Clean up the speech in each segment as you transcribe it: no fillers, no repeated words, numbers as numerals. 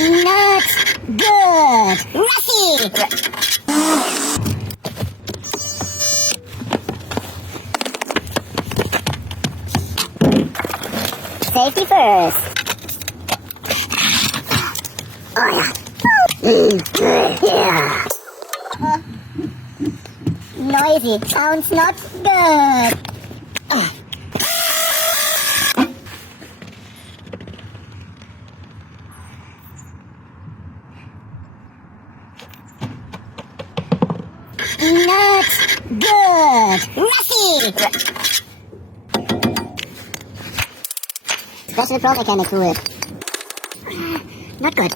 Not good. Rusty. Safety first. Oh yeah. Noisy. Sounds not good. Not good. Rusty. Special Pro Mechanic tool. Not good.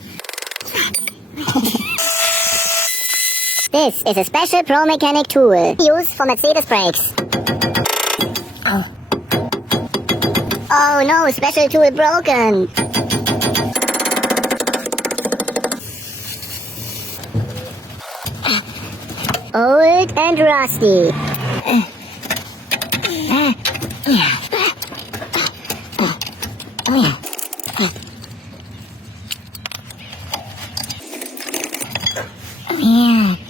This is a special Pro Mechanic tool used for Mercedes brakes. Oh no, special tool broken. Old and rusty.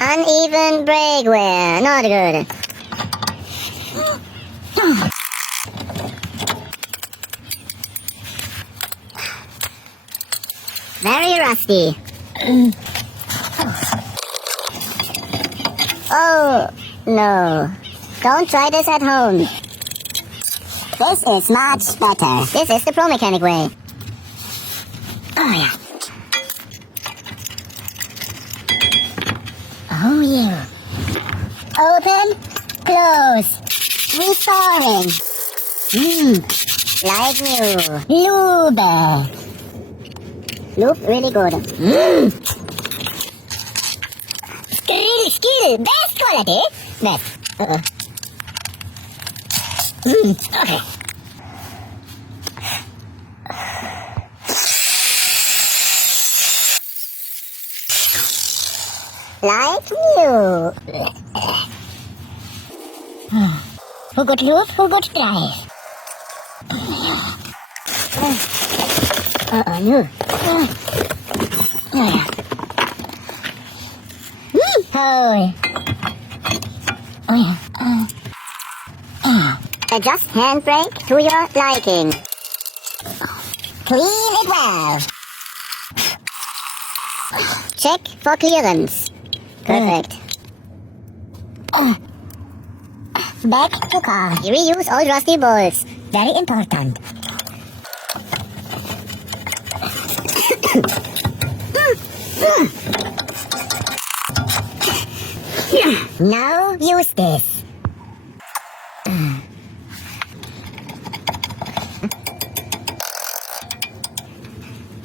Uneven brake wear, not good. Very rusty. Oh, no. Don't try this at home. This is much better. This is the Pro Mechanic way. Oh, yeah. Oh, yeah. Open, close, restoring. Like new. Lube. Lube, really good. Skill, best quality. Best. Okay. Like new. Who got loop, who got drive? No. Adjust handbrake to your liking. Clean it well. Check for clearance. Perfect. Back to car. Reuse old rusty bolts. Very important. Now use this.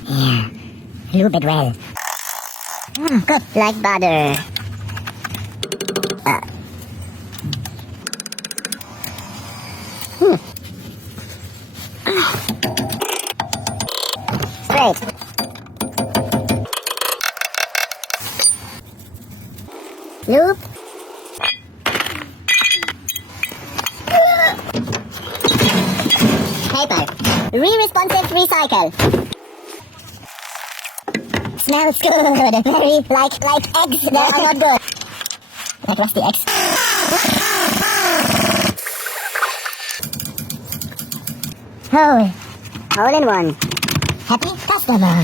Yeah, lube it well. Good, like butter. Straight. Lube. Paper. Re-responsive recycle. Smells good. Very like eggs that are not good. Like rusty eggs. Hole in one. Happy customer.